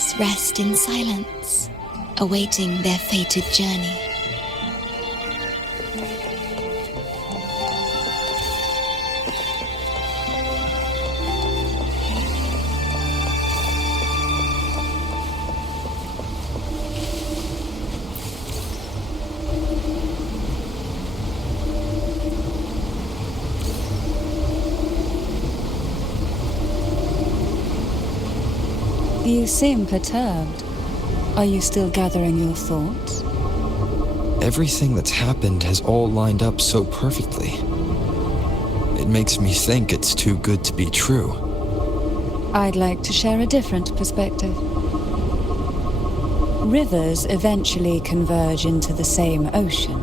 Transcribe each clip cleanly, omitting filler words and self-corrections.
others rest in silence, awaiting their fated journey. You seem perturbed. Are you still gathering your thoughts? Everything that's happened has all lined up so perfectly. It makes me think it's too good to be true. I'd like to share a different perspective. Rivers eventually converge into the same ocean.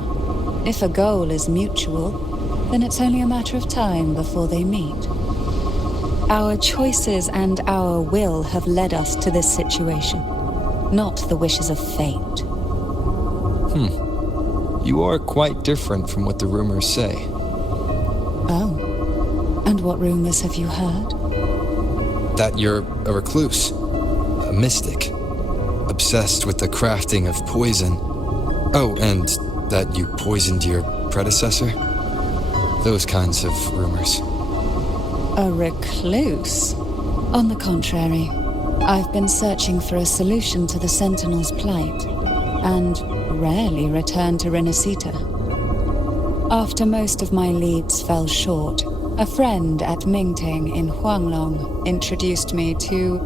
If a goal is mutual, then it's only a matter of time before they meet. Our choices and our will have led us to this situation, not the wishes of fate. You are quite different from what the rumors say. Oh, and what rumors have you heard? That you're a recluse, a mystic, obsessed with the crafting of poison. Oh, and that you poisoned your predecessor? Those kinds of rumors. A recluse? On the contrary, I've been searching for a solution to the Sentinel's plight, and rarely return to Renacita. After most of my leads fell short, a friend at Mingting in Huanglong introduced me to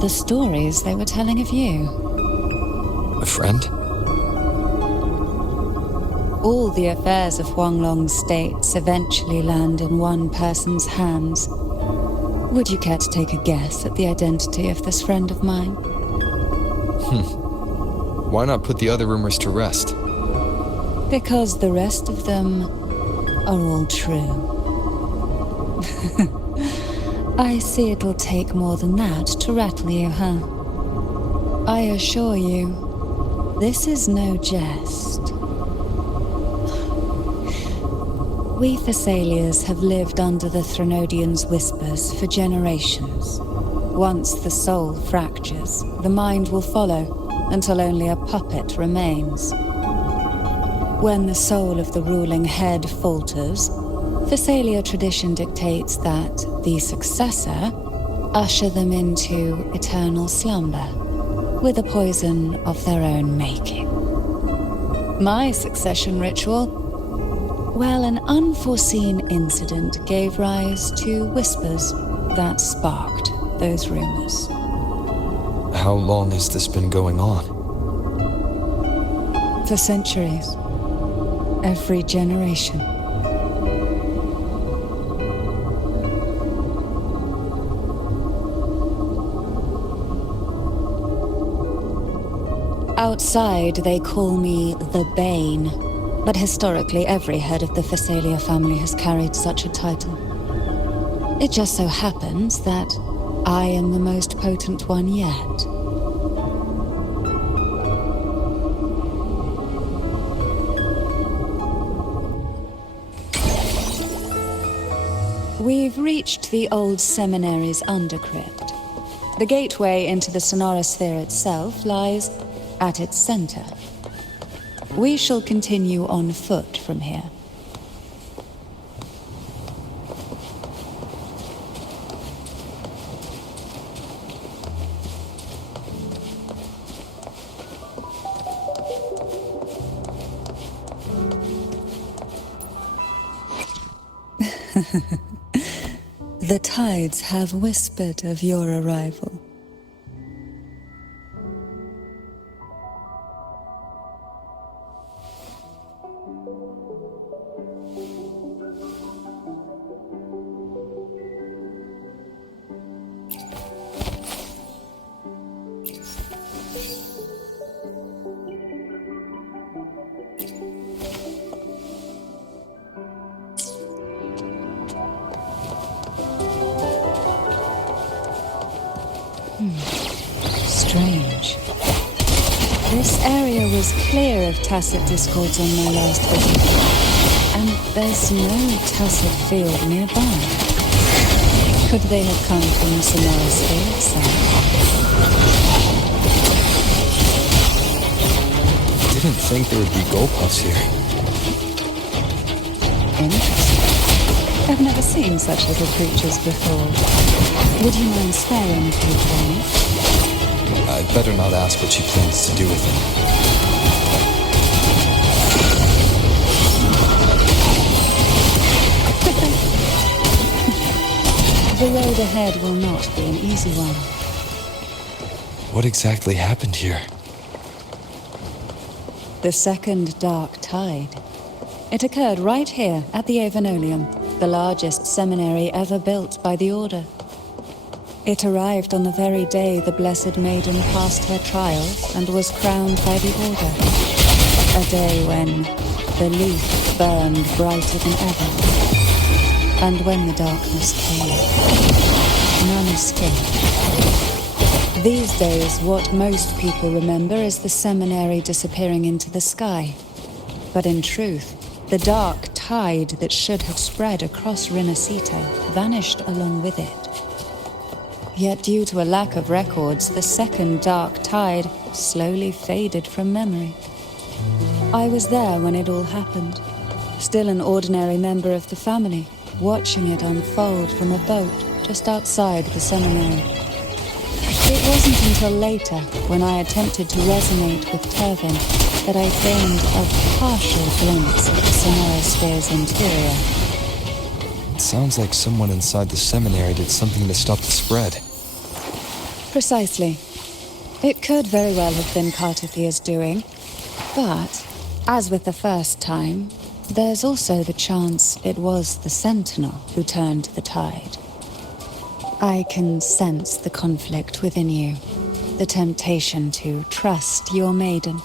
the stories they were telling of you. A friend? All the affairs of Huanglong states eventually land in one person's hands. Would you care to take a guess at the identity of this friend of mine? Why not put the other rumors to rest? Because the rest of them are all true. I see it'll take more than that to rattle you, huh? I assure you, this is no jest. We Thessalians have lived under the Threnodians' whispers for generations. Once the soul fractures, the mind will follow, until only a puppet remains. When the soul of the ruling head falters, Thessalia tradition dictates that the successor usher them into eternal slumber, with a poison of their own making. My succession ritual? Well, an unforeseen incident gave rise to whispers that sparked those rumors. How long has this been going on? For centuries. Every generation. Outside, they call me the Bane. But historically, every head of the Thessalia family has carried such a title. It just so happens that I am the most potent one yet. We've reached the old seminary's undercrypt. The gateway into the Sonorosphere itself lies at its center. We shall continue on foot from here. The tides have whispered of your arrival. Strange. This area was clear of tacit discords on my last visit, and there's no tacit field nearby. Could they have come from the Sonorosphere itself? didn't think there would be gold puffs here. Interesting. I've never seen such little creatures before. Would you mind sparing a few for me? I'd better not ask what she plans to do with them. The road ahead will not be an easy one. What exactly happened here? The second dark tide. It occurred right here at the Avenolium, the largest seminary ever built by the Order. It arrived on the very day the Blessed Maiden passed her trials and was crowned by the Order. A day when the leaf burned brighter than ever. And when the darkness came, none escaped. These days, what most people remember is the seminary disappearing into the sky. But in truth, the dark tide that should have spread across Renacita vanished along with it. Yet due to a lack of records, the second dark tide slowly faded from memory. I was there when it all happened, still an ordinary member of the family, watching it unfold from a boat just outside the seminary. It wasn't until later, when I attempted to resonate with Turvin, that I gained a partial glimpse of the Sonorosphere's interior. It sounds like someone inside the seminary did something to stop the spread. Precisely. It could very well have been Cartethyia's doing, but, as with the first time, there's also the chance it was the Sentinel who turned the tide. I can sense the conflict within you, the temptation to trust your maiden.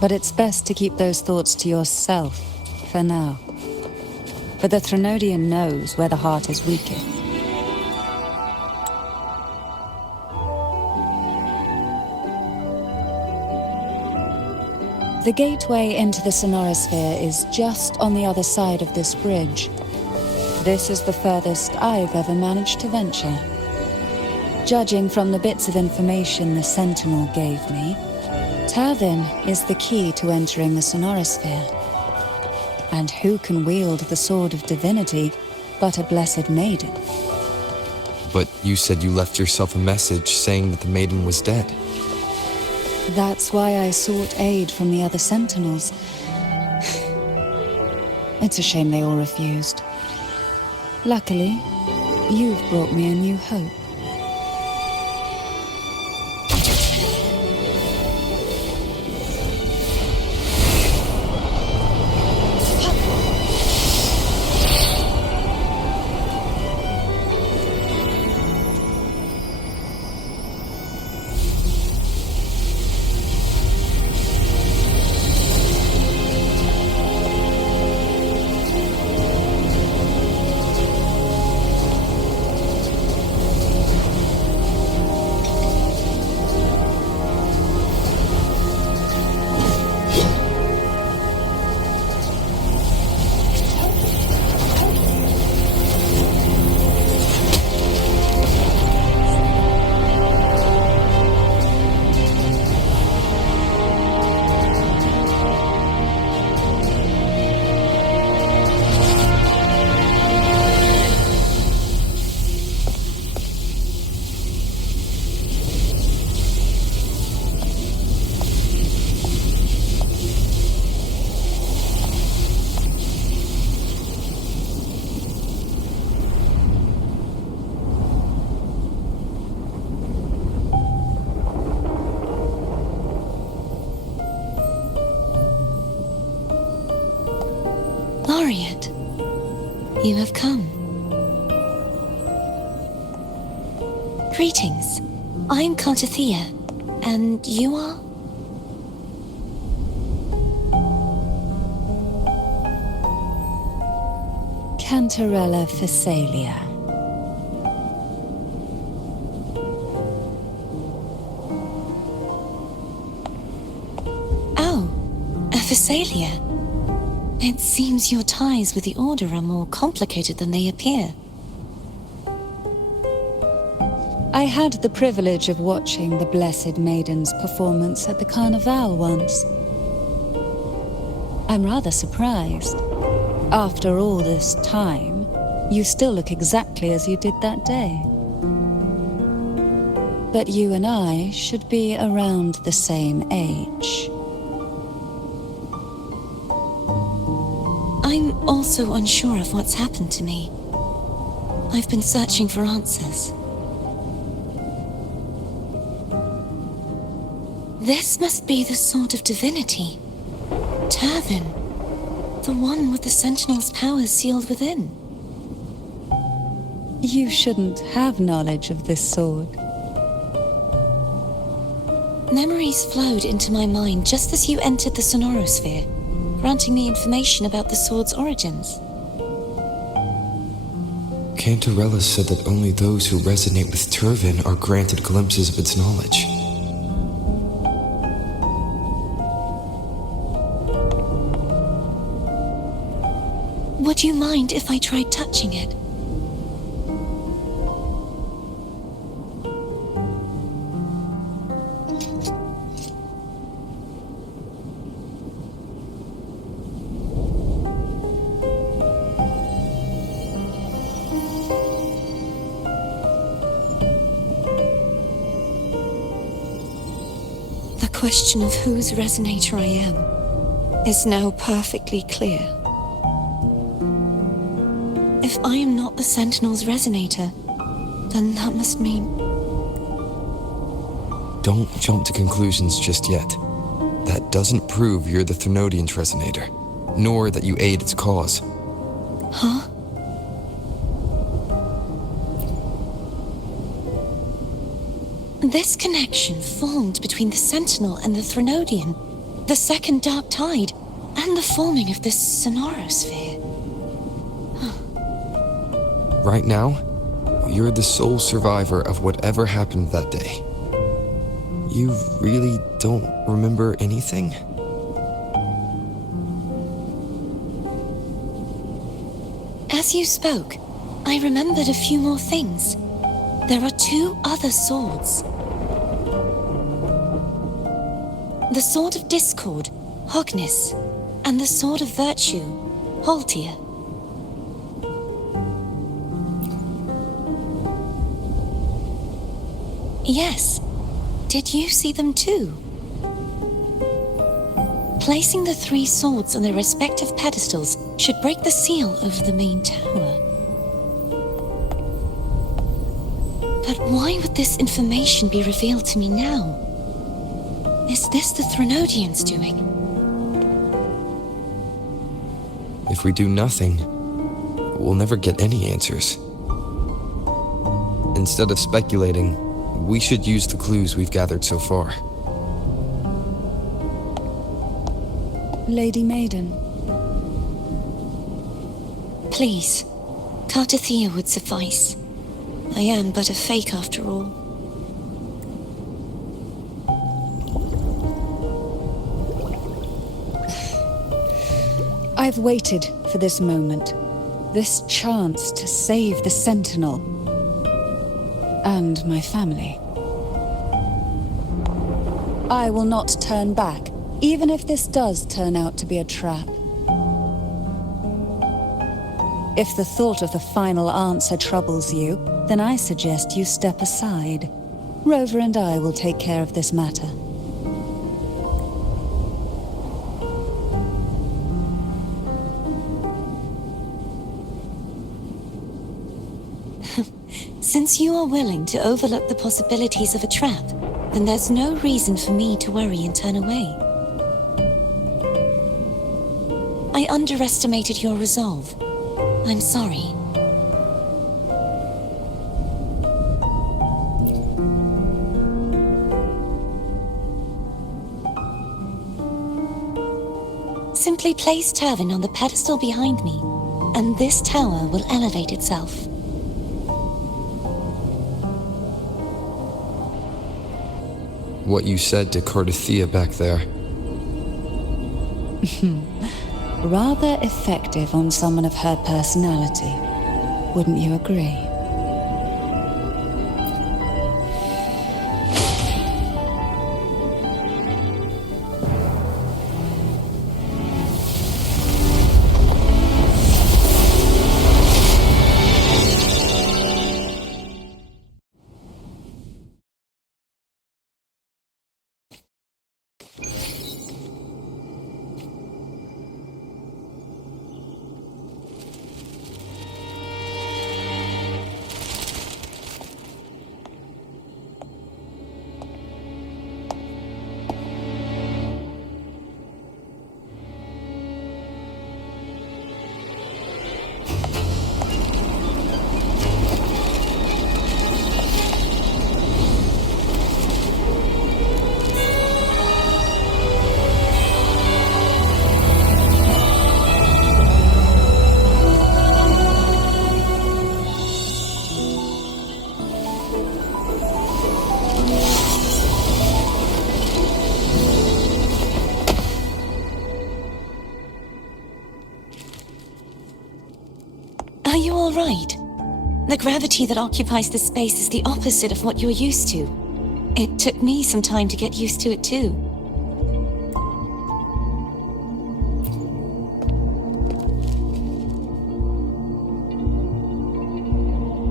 But it's best to keep those thoughts to yourself, for now. For the Threnodian knows where the heart is weakest. The gateway into the Sonorosphere is just on the other side of this bridge. This is the furthest I've ever managed to venture. Judging from the bits of information the Sentinel gave me, Turvin is the key to entering the Sonorosphere. And who can wield the Sword of Divinity but a Blessed Maiden? But you said you left yourself a message saying that the Maiden was dead. That's why I sought aid from the other Sentinels. It's a shame they all refused. Luckily, you've brought me a new hope. Laureate, you have come. Greetings. I'm Cartethyia, and you are? Cantarella Phasalia. Oh, a Phasalia. It seems your ties with the Order are more complicated than they appear. I had the privilege of watching the Blessed Maiden's performance at the Carnival once. I'm rather surprised. After all this time, you still look exactly as you did that day. But you and I should be around the same age. I'm also unsure of what's happened to me. I've been searching for answers. This must be the sword of divinity. Turvin, the one with the Sentinel's powers sealed within. You shouldn't have knowledge of this sword. Memories flowed into my mind just as you entered the Sonorosphere, granting me information about the sword's origins. Cantarella said that only those who resonate with Turvin are granted glimpses of its knowledge. Would you mind if I tried touching it? The question of whose resonator I am is now perfectly clear. If I am not the Sentinel's resonator, then that must mean... Don't jump to conclusions just yet. That doesn't prove you're the Thrunodian's resonator, nor that you aid its cause. Huh? This connection formed between the Sentinel and the Thrunodian, the second Dark Tide, and the forming of this Sonorosphere. Right now, you're the sole survivor of whatever happened that day. You really don't remember anything? As you spoke, I remembered a few more things. There are two other swords. The Sword of Discord, Hognis, and the Sword of Virtue, Haltia. Yes. Did you see them too? Placing the three swords on their respective pedestals should break the seal over the main tower. But why would this information be revealed to me now? Is this the Thrunodians' doing? If we do nothing, we'll never get any answers. Instead of speculating, we should use the clues we've gathered so far. Lady Maiden. Please, Cartethyia would suffice. I am but a fake after all. I've waited for this moment, this chance to save the Sentinel and my family. I will not turn back, even if this does turn out to be a trap. If the thought of the final answer troubles you, then I suggest you step aside. Rover and I will take care of this matter. Since you are willing to overlook the possibilities of a trap, then there's no reason for me to worry and turn away. I underestimated your resolve. I'm sorry. Simply place Turvin on the pedestal behind me, and this tower will elevate itself. What you said to Cartethyia back there. Rather effective on someone of her personality. Wouldn't you agree? you all right? The gravity that occupies this space is the opposite of what you're used to. It took me some time to get used to it too.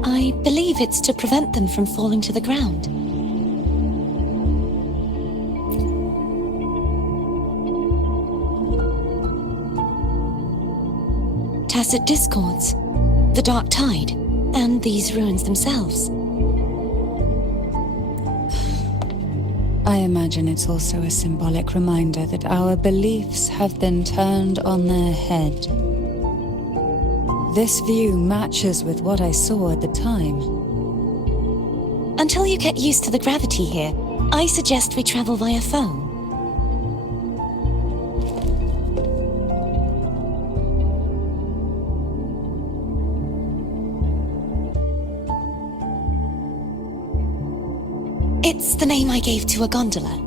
I believe it's to prevent them from falling to the ground. Tacit discords, the dark tide, and these ruins themselves. I imagine it's also a symbolic reminder that our beliefs have been turned on their head. This view matches with what I saw at the time. Until you get used to the gravity here, I suggest we travel via foam. It's the name I gave to a gondola.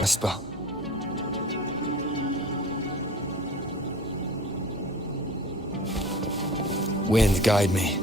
Espa. Wind, guide me.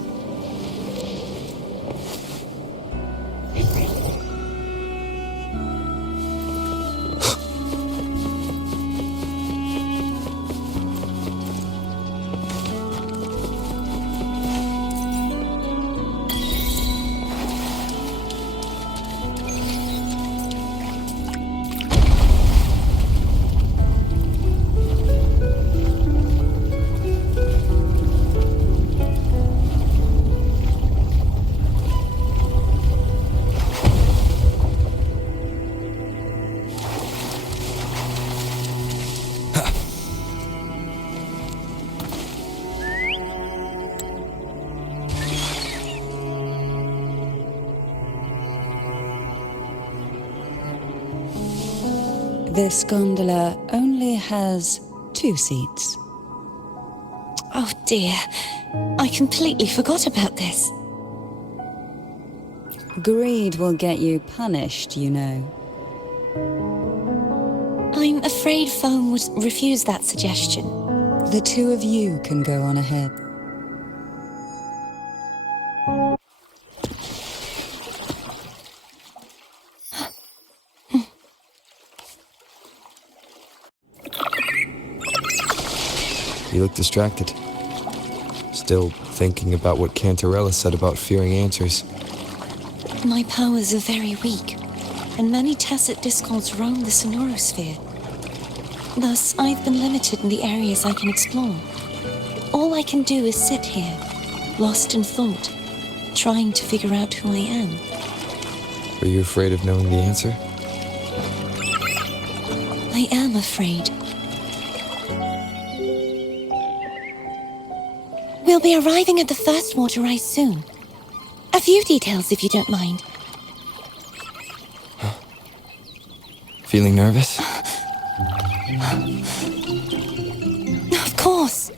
This gondola only has 2 seats. Oh dear, I completely forgot about this. Greed will get you punished, you know. I'm afraid foam would refuse that suggestion. The 2 of you can go on ahead. You look distracted. Still thinking about what Cantarella said about fearing answers. My powers are very weak, and many tacit discords roam the sonorosphere. Thus, I've been limited in the areas I can explore. All I can do is sit here, lost in thought, trying to figure out who I am. Are you afraid of knowing the answer? I am afraid. We'll be arriving at the first water rise soon. A few details, if you don't mind. Feeling nervous? Of course.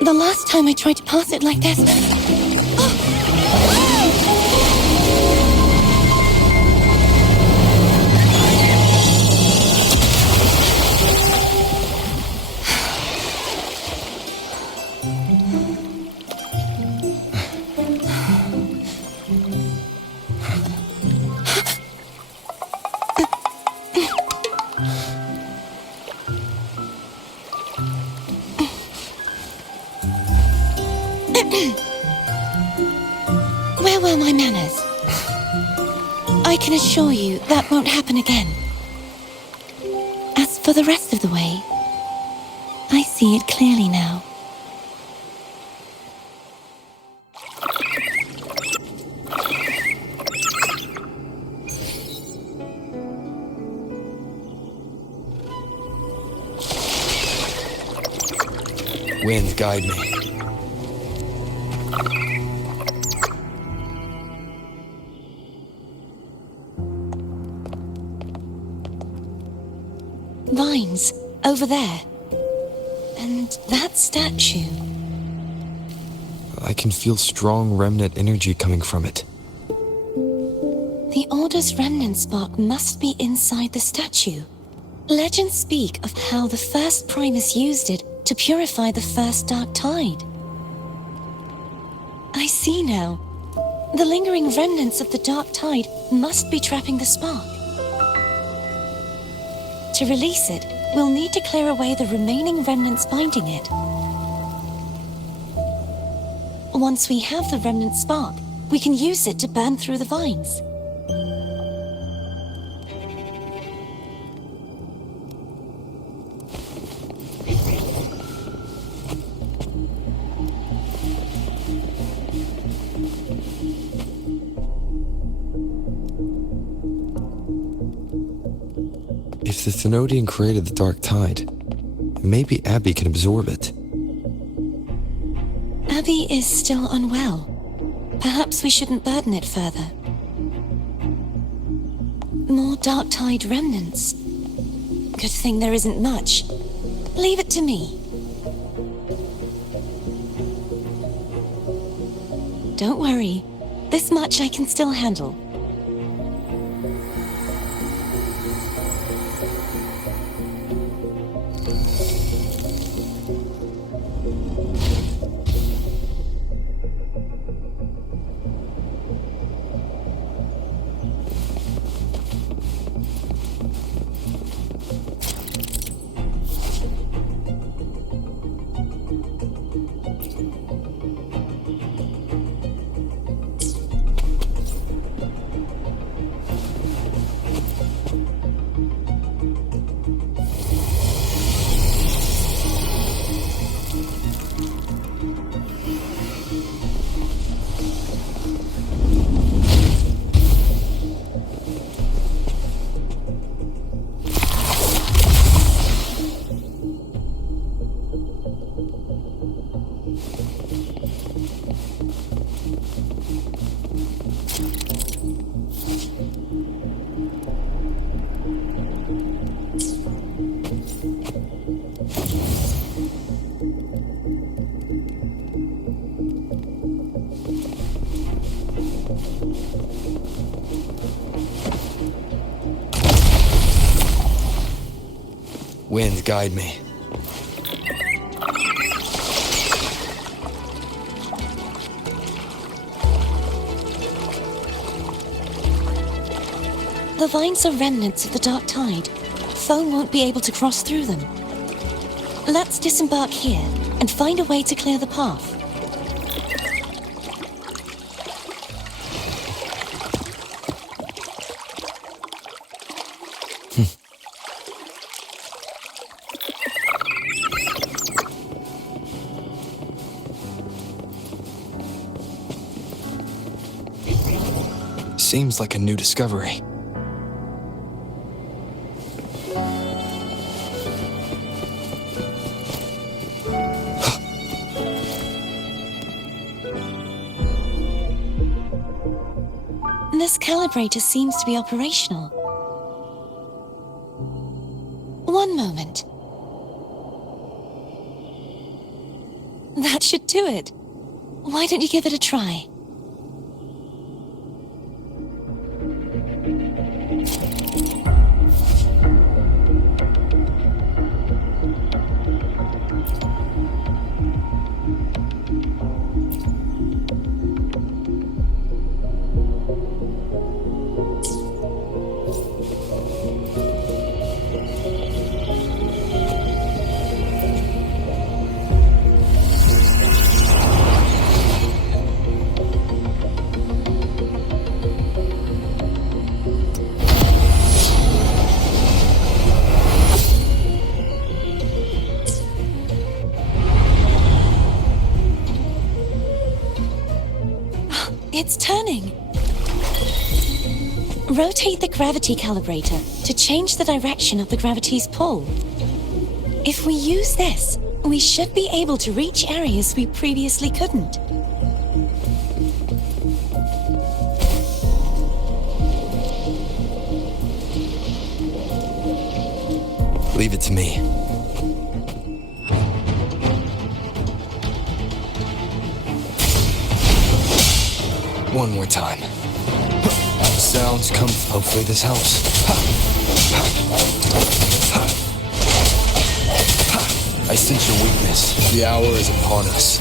The last time I tried to pass it like this... Where were my manners? I can assure you that won't happen again. As for the rest of the way, I see it clearly now. Wind, guide me. Vines, over there. And that That statue. I can feel strong remnant energy coming from it. The Order's remnant spark must be inside the statue. Legends speak of how the first Primus used it to purify the first dark tide. I see now. The lingering remnants of the dark tide must be trapping the spark. To release it, we'll need to clear away the remaining remnants binding it. Once we have the remnant spark, we can use it to burn through the vines. If the Thenodian created the dark tide, maybe Abby can absorb it. Abby is still unwell. Perhaps we shouldn't burden it further. More dark tide remnants. Good thing there isn't much. Leave it to me. Don't worry. This much I can still handle. Wind, guide me. The vines are remnants of the dark tide. Foam won't be able to cross through them. Let's disembark here and find a way to clear the path. Seems like a new discovery. This calibrator seems to be operational. One moment. That should do it. Why don't you give it a try? It's turning. Rotate the gravity calibrator to change the direction of the gravity's pull. If we use this, we should be able to reach areas we previously couldn't. Leave it to me. One more time. Sounds come. Hopefully this helps. I sense your weakness. The hour is upon us.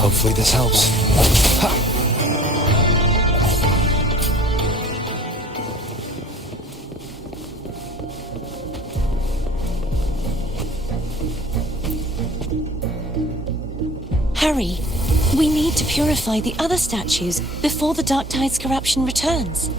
Hopefully this helps. Hurry! We need to purify the other statues before the Dark Tide's corruption returns.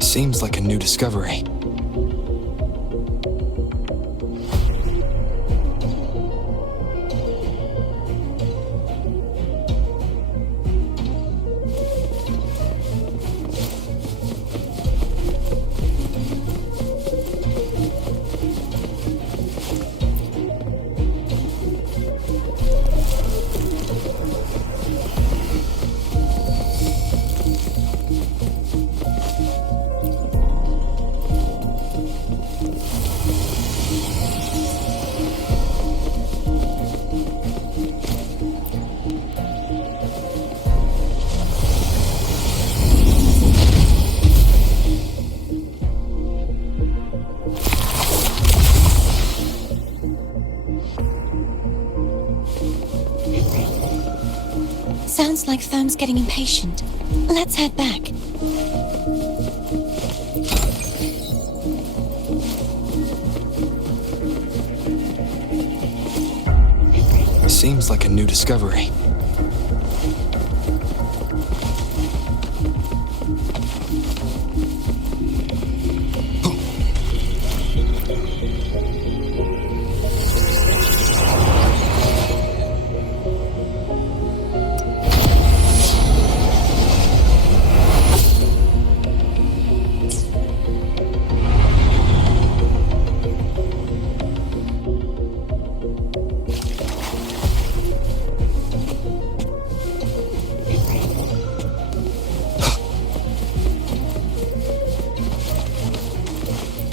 Seems like a new discovery. Sounds like Therm's getting impatient. Let's head back. Seems like a new discovery.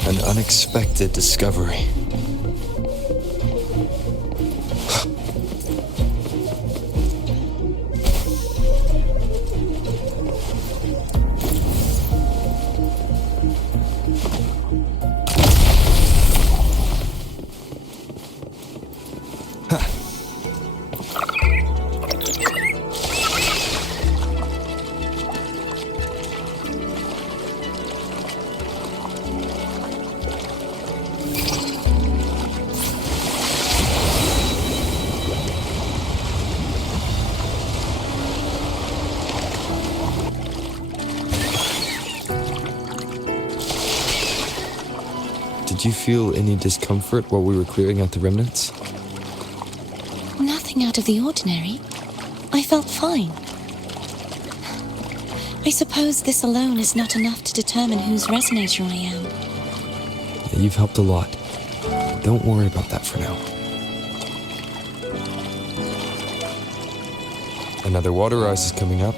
An unexpected discovery. Did you feel any discomfort while we were clearing out the remnants? Nothing out of the ordinary. I felt fine. I suppose this alone is not enough to determine whose resonator I am. Yeah, you've helped a lot. Don't worry about that for now. Another water rise is coming up.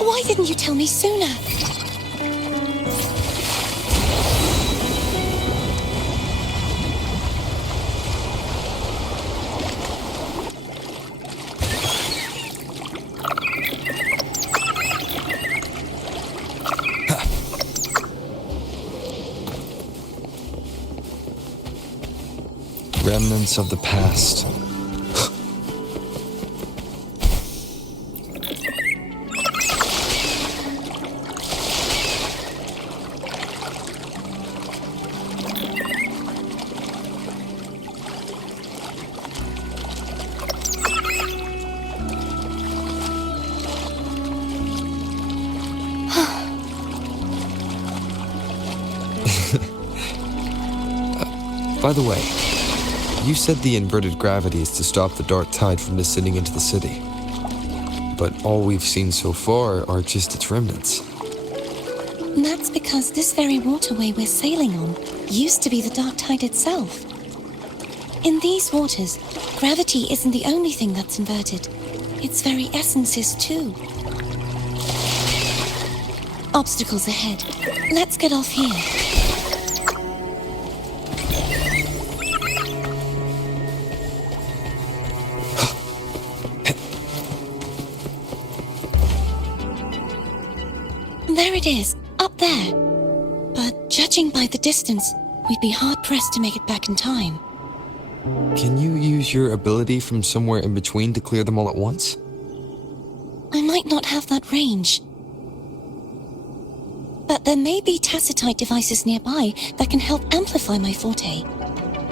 Why didn't you tell me sooner? Remnants of the past. By the way, you said the inverted gravity is to stop the dark tide from descending into the city. But all we've seen so far are just its remnants. That's because this very waterway we're sailing on used to be the dark tide itself. In these waters, gravity isn't the only thing that's inverted. Its very essence is too. Obstacles ahead. Let's get off here. There it is, up there. But judging by the distance, we'd be hard-pressed to make it back in time. Can you use your ability from somewhere in between to clear them all at once? I might not have that range. But there may be tacitite devices nearby that can help amplify my forte.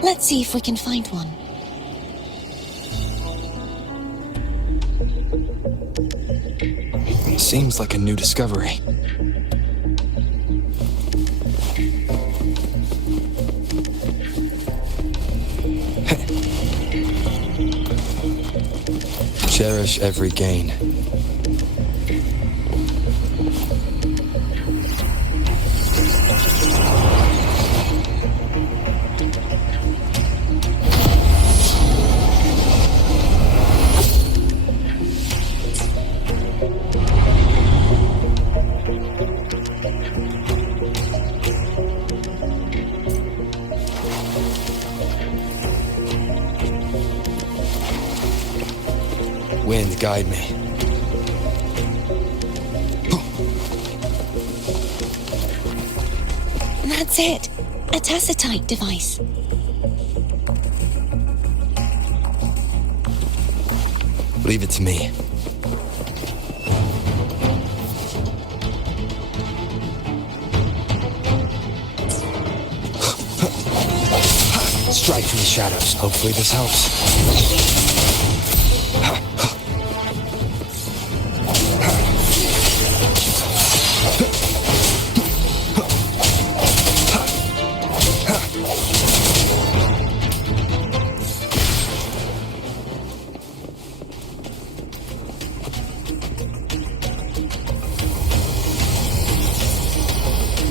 Let's see if we can find one. Seems like a new discovery. Cherish every gain. Wind, guide me. That's it. A tacitite device. Leave it to me. Strike from the shadows. Hopefully this helps.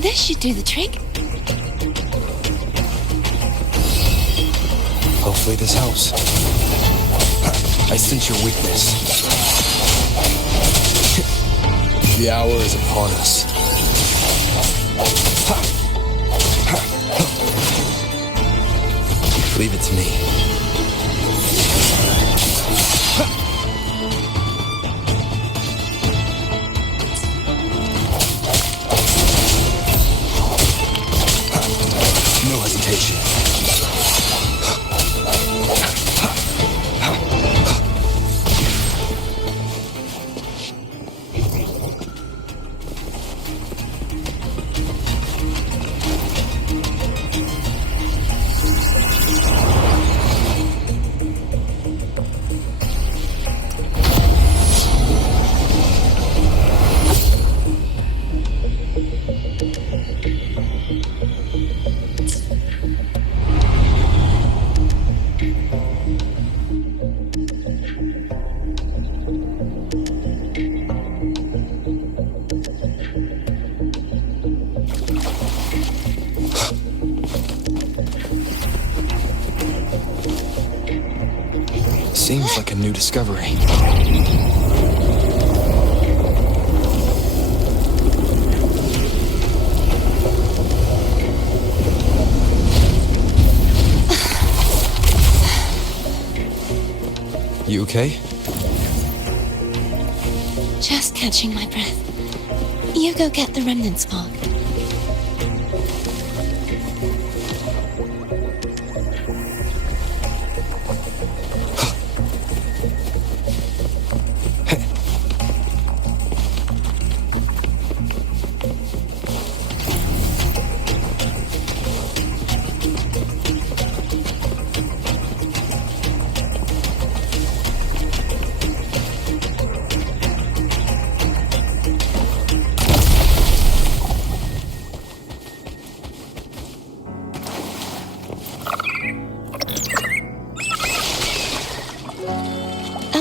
This should do the trick. Hopefully this helps. I sense your weakness. The hour is upon us. Leave it to me. No hesitation. Seems like a new discovery. You okay? Just catching my breath. You go get the remnant spark.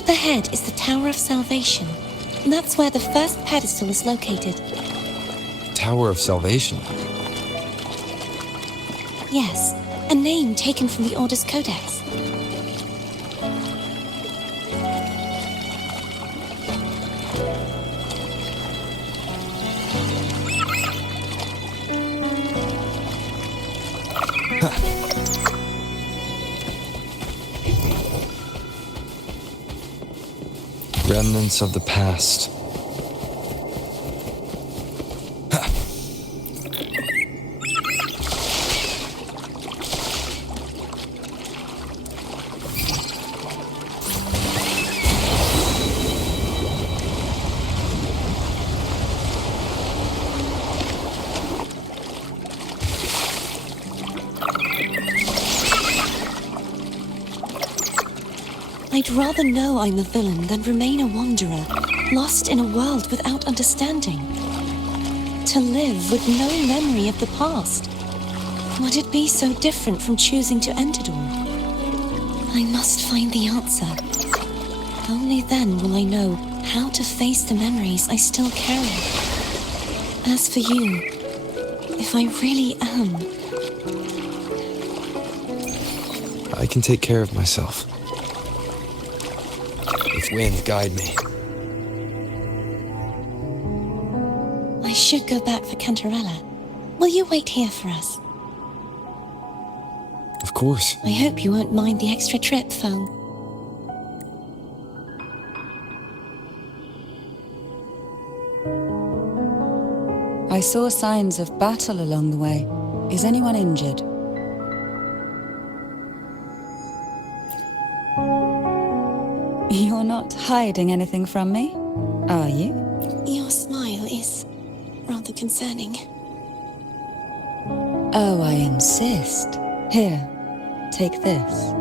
Up ahead is the Tower of Salvation. And that's where the first pedestal is located. Tower of Salvation? Yes, a name taken from the Order's Codex. Remnants of the past. I'd rather know I'm a villain than remain a wanderer, lost in a world without understanding. To live with no memory of the past. Would it be so different from choosing to end it all? I must find the answer. Only then will I know how to face the memories I still carry. As for you, if I really am... I can take care of myself. If wind guide me. I should go back for Cantarella. Will you wait here for us? Of course. I hope you won't mind the extra trip, Foam. I saw signs of battle along the way. Is anyone injured? You're not hiding anything from me, are you? Your smile is rather concerning. Oh, I insist. Here, take this.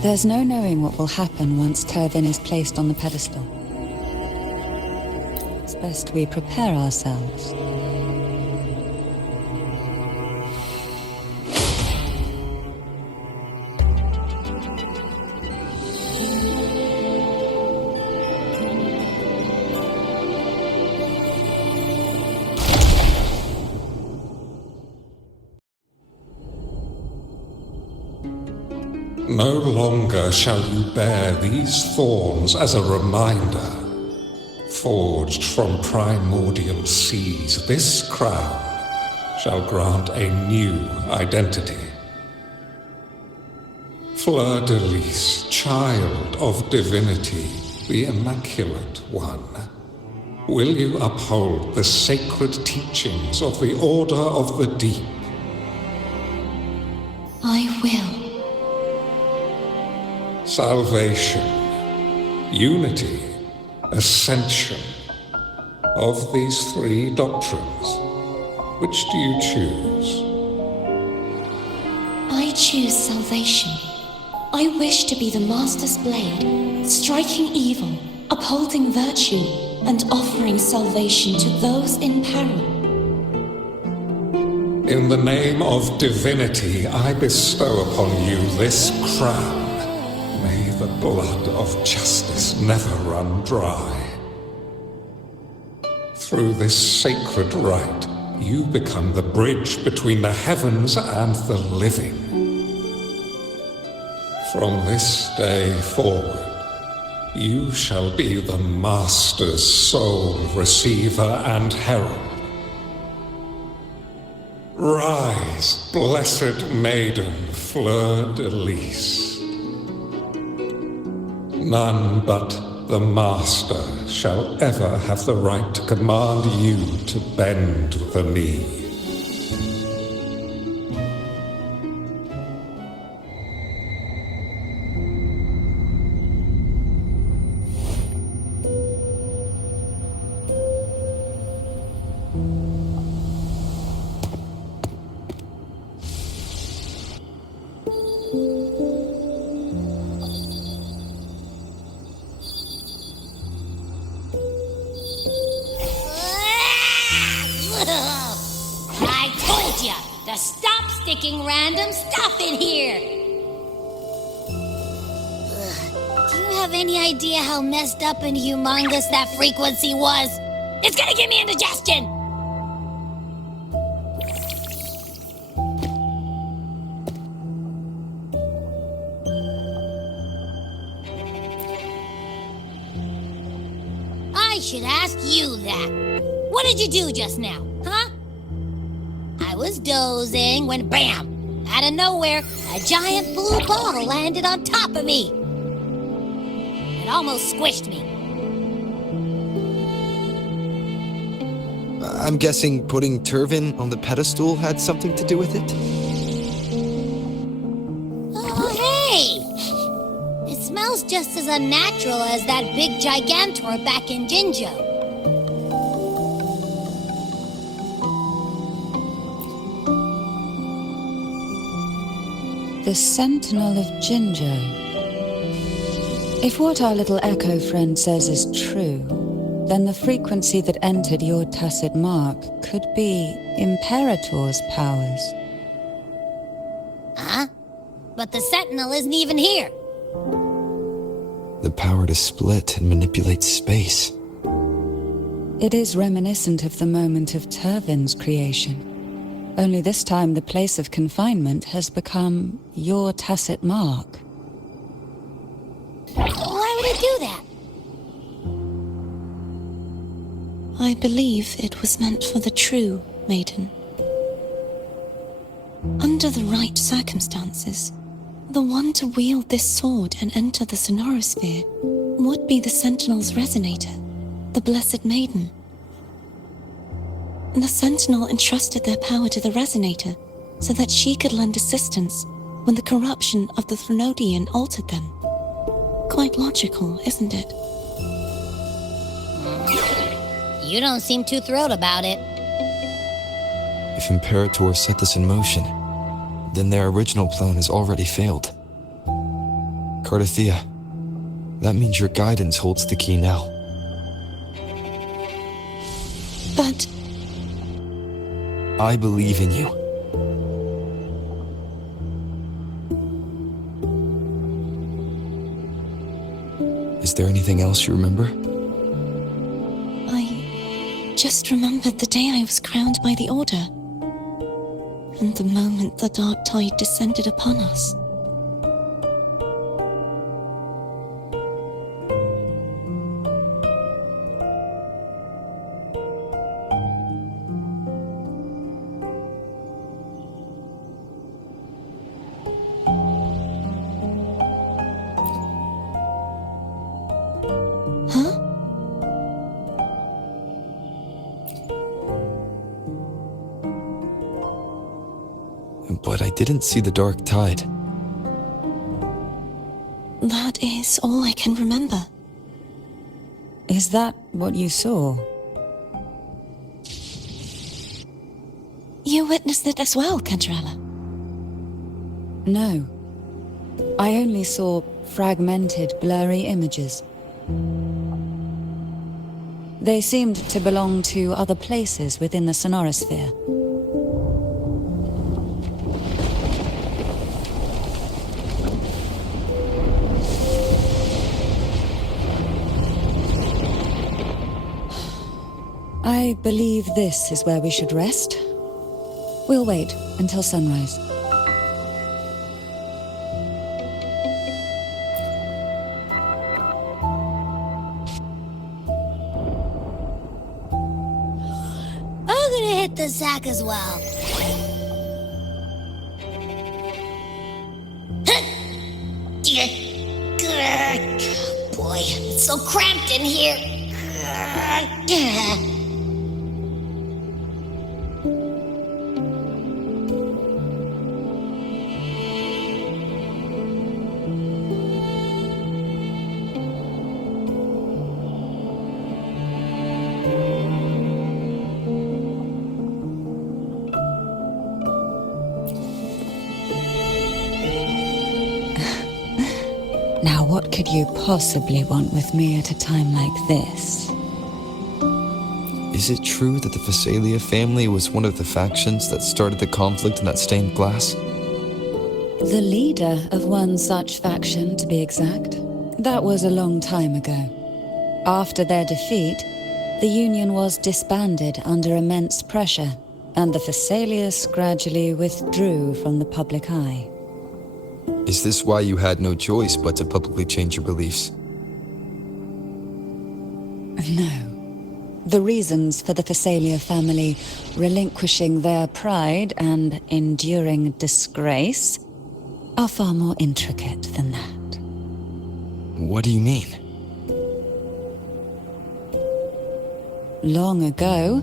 There's no knowing what will happen once Tervin is placed on the pedestal. It's best we prepare ourselves. No longer shall you bear these thorns as a reminder. Forged from primordial seas, this crown shall grant a new identity. Fleur-de-lis, child of divinity, the Immaculate One, will you uphold the sacred teachings of the Order of the Deep? I will. Salvation, unity, ascension. Of these three doctrines, which do you choose? I choose salvation. I wish to be the Master's blade, striking evil, upholding virtue, and offering salvation to those in peril. In the name of divinity, I bestow upon you this crown. May the blood of justice never run dry. Through this sacred rite, you become the bridge between the heavens and the living. From this day forward, you shall be the Master's sole receiver and herald. Rise, blessed maiden, fleur-de-lis. None but the Master shall ever have the right to command you to bend the knee. I told ya to stop sticking random stuff in here! Do you have any idea how messed up and humongous that frequency was? It's gonna give me indigestion! I should ask you that. What did you do just now, huh? I was dozing when BAM! Out of nowhere, a giant blue ball landed on top of me. It almost squished me. I'm guessing putting Turvin on the pedestal had something to do with it? Oh, hey! It smells just as unnatural as that big gigantor back in Jinjo. The Sentinel of Jinjo. If what our little echo friend says is true, then the frequency that entered your tacit mark could be Imperator's powers. Huh? But the Sentinel isn't even here. The power to split and manipulate space. It is reminiscent of the moment of Turvin's creation. Only this time the place of confinement has become your tacit mark. Why would it do that? I believe it was meant for the true, Maiden. Under the right circumstances, the one to wield this sword and enter the sonorosphere would be the Sentinel's Resonator, the Blessed Maiden. The Sentinel entrusted their power to the Resonator so that she could lend assistance when the corruption of the Threnodian altered them. Quite logical, isn't it? You don't seem too thrilled about it. If Imperator set this in motion, then their original plan has already failed. Cartethyia, that means your guidance holds the key now. But I believe in you. Is there anything else you remember? I just remembered the day I was crowned by the Order, and the moment the dark tide descended upon us. Huh? But I didn't see the dark tide. That is all I can remember. Is that what you saw? You witnessed it as well, Cantarella? No. I only saw fragmented, blurry images. They seemed to belong to other places within the sonorosphere. I believe this is where we should rest. We'll wait until sunrise. I'm gonna hit the sack as well. Boy, it's so cramped in here. Now, what could you possibly want with me at a time like this? Is it true that the Phasalia family was one of the factions that started the conflict in that stained glass? The leader of one such faction, to be exact. That was a long time ago. After their defeat, the Union was disbanded under immense pressure, and the Phasalias gradually withdrew from the public eye. Is this why you had no choice but to publicly change your beliefs? No. The reasons for the Phasalia family relinquishing their pride and enduring disgrace are far more intricate than that. What do you mean? Long ago,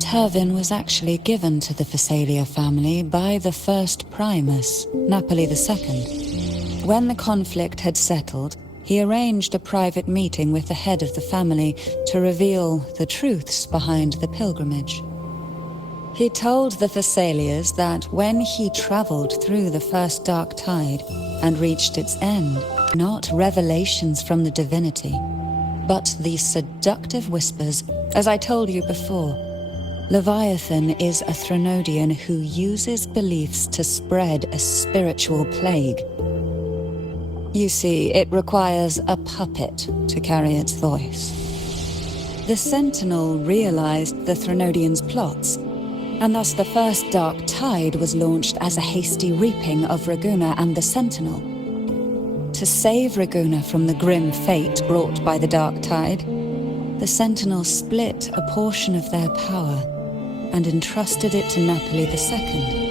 Turvin was actually given to the Phasalia family by the first Primus, Napoli II. When the conflict had settled, he arranged a private meeting with the head of the family to reveal the truths behind the pilgrimage. He told the Phasalias that when he traveled through the first dark tide and reached its end, not revelations from the divinity, but the seductive whispers, as I told you before. Leviathan is a Threnodian who uses beliefs to spread a spiritual plague. You see, it requires a puppet to carry its voice. The Sentinel realized the Threnodian's plots, and thus the first dark tide was launched as a hasty reaping of Raguna and the Sentinel. To save Raguna from the grim fate brought by the dark tide, the Sentinel split a portion of their power and entrusted it to Napoli II.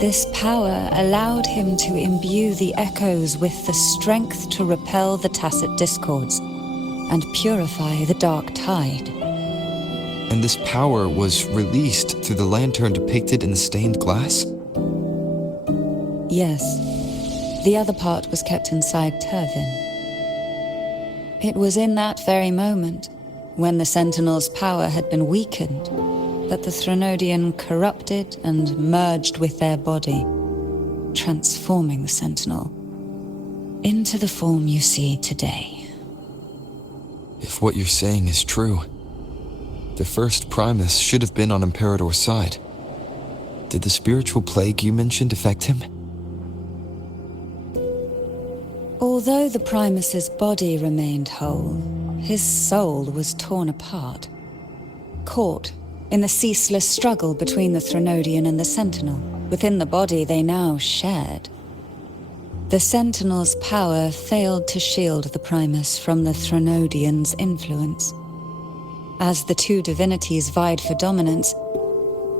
This power allowed him to imbue the echoes with the strength to repel the tacit discords and purify the dark tide. And this power was released through the lantern depicted in the stained glass? Yes. The other part was kept inside Turvin. It was in that very moment, when the Sentinel's power had been weakened, that the Threnodian corrupted and merged with their body, transforming the Sentinel into the form you see today. If what you're saying is true, the first Primus should have been on Imperator's side. Did the spiritual plague you mentioned affect him? Although the Primus's body remained whole, his soul was torn apart, caught in the ceaseless struggle between the Threnodian and the Sentinel. Within the body they now shared. The Sentinel's power failed to shield the Primus from the Threnodian's influence. As the two divinities vied for dominance,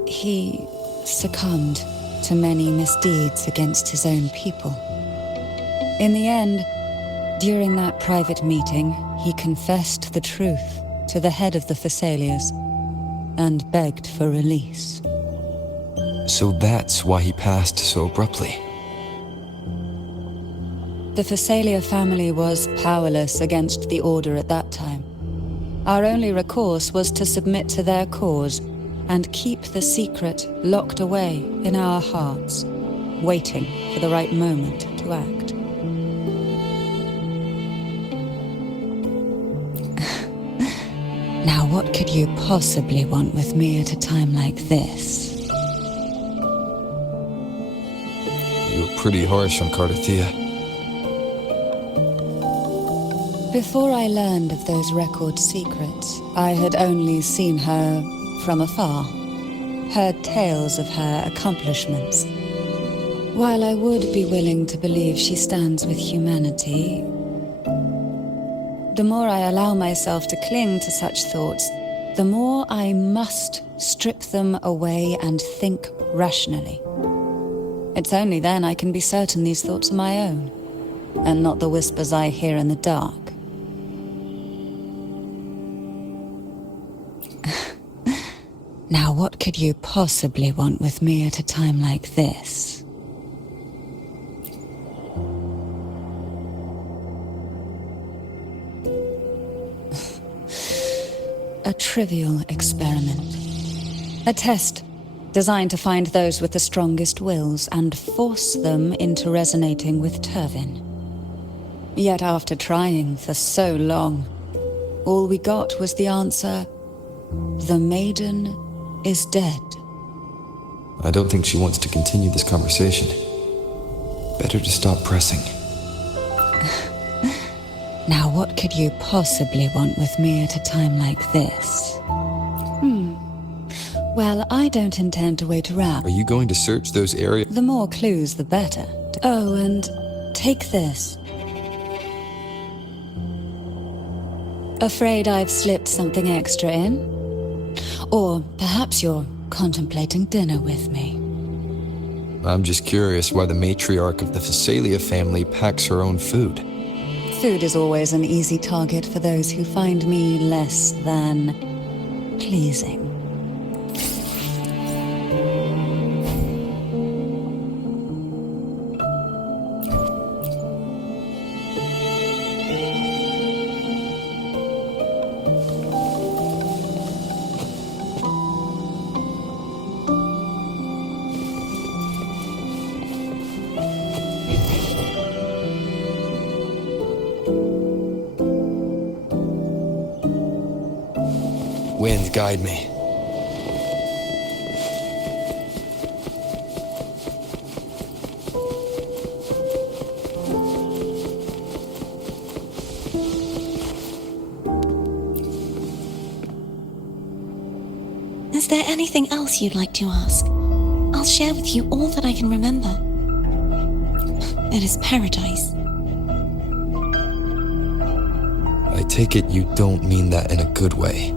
he succumbed to many misdeeds against his own people. In the end, During that private meeting, he confessed the truth to the head of the Thessalias and begged for release. So that's why he passed so abruptly. The Thessalia family was powerless against the Order at that time. Our only recourse was to submit to their cause and keep the secret locked away in our hearts, waiting for the right moment to act. Now, what could you possibly want with me at a time like this? You were pretty harsh on Cartethyia. Before I learned of those record secrets, I had only seen her from afar, heard tales of her accomplishments. While I would be willing to believe she stands with humanity, the more I allow myself to cling to such thoughts, the more I must strip them away and think rationally. It's only then I can be certain these thoughts are my own, and not the whispers I hear in the dark. Now, what could you possibly want with me at a time like this? A trivial experiment. A test designed to find those with the strongest wills and force them into resonating with Turvin. Yet after trying for so long, all we got was the answer, the Maiden is dead. I don't think she wants to continue this conversation. Better to stop pressing. Now, what could you possibly want with me at a time like this? Well, I don't intend to wait around. Are you going to search those areas? The more clues, the better. Oh, and take this. Afraid I've slipped something extra in? Or perhaps you're contemplating dinner with me. I'm just curious why the matriarch of the Thessalia family packs her own food. Food is always an easy target for those who find me less than pleasing. Wind, guide me. Is there anything else you'd like to ask? I'll share with you all that I can remember. It is paradise. I take it you don't mean that in a good way.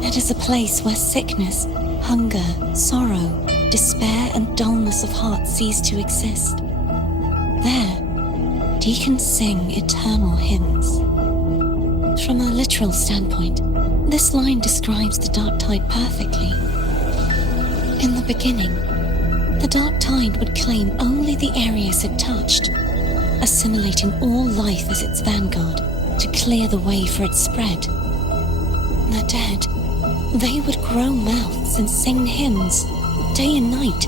It is a place where sickness, hunger, sorrow, despair, and dullness of heart cease to exist. There, deacons sing eternal hymns. From a literal standpoint, this line describes the dark tide perfectly. In the beginning, the dark tide would claim only the areas it touched, assimilating all life as its vanguard to clear the way for its spread. The dead, they would grow mouths and sing hymns, day and night.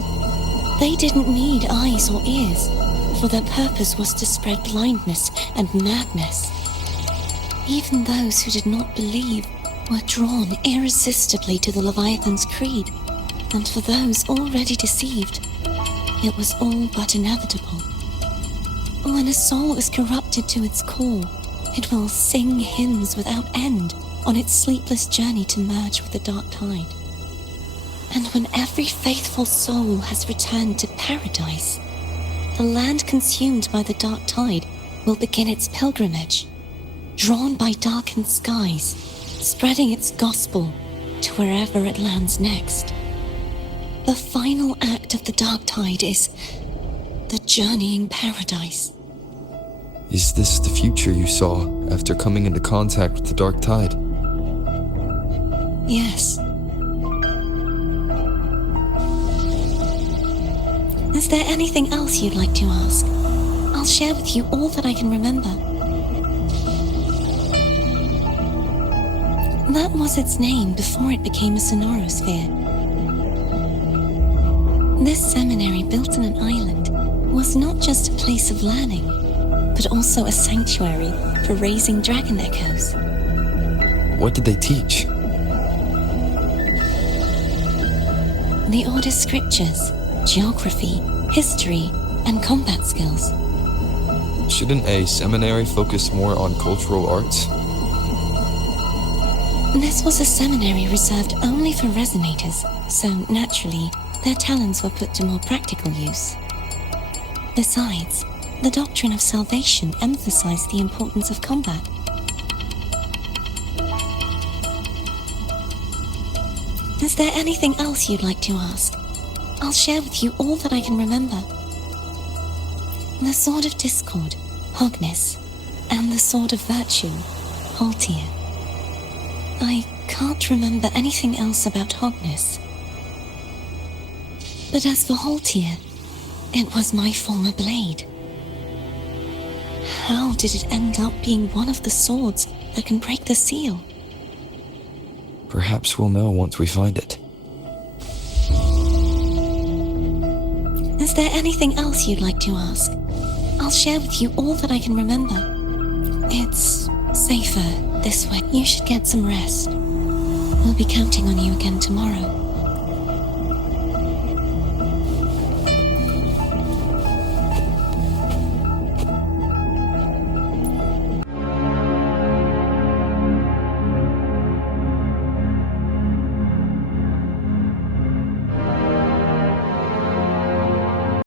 They didn't need eyes or ears, for their purpose was to spread blindness and madness. Even those who did not believe were drawn irresistibly to the Leviathan's creed, and for those already deceived, it was all but inevitable. When a soul is corrupted to its core, it will sing hymns without end on its sleepless journey to merge with the dark tide. And when every faithful soul has returned to paradise, the land consumed by the dark tide will begin its pilgrimage, drawn by darkened skies, spreading its gospel to wherever it lands next. The final act of the dark tide is the journeying paradise, Is this the future you saw after coming into contact with the dark tide? Yes. Is there anything else you'd like to ask? I'll share with you all that I can remember. That was its name before it became a sonorosphere. This seminary, built in an island, was not just a place of learning, but also a sanctuary for raising dragon echoes. What did they teach? The Order's scriptures, geography, history, and combat skills. Shouldn't a seminary focus more on cultural arts? This was a seminary reserved only for Resonators, so naturally, their talents were put to more practical use. Besides, the doctrine of salvation emphasized the importance of combat. Is there anything else you'd like to ask? I'll share with you all that I can remember. The Sword of Discord, Hogness, and the Sword of Virtue, Haltia. I can't remember anything else about Hogness. But as for Haltia, it was my former blade. How did it end up being one of the swords that can break the seal? Perhaps we'll know once we find it. Is there anything else you'd like to ask? I'll share with you all that I can remember. It's safer this way. You should get some rest. We'll be counting on you again tomorrow.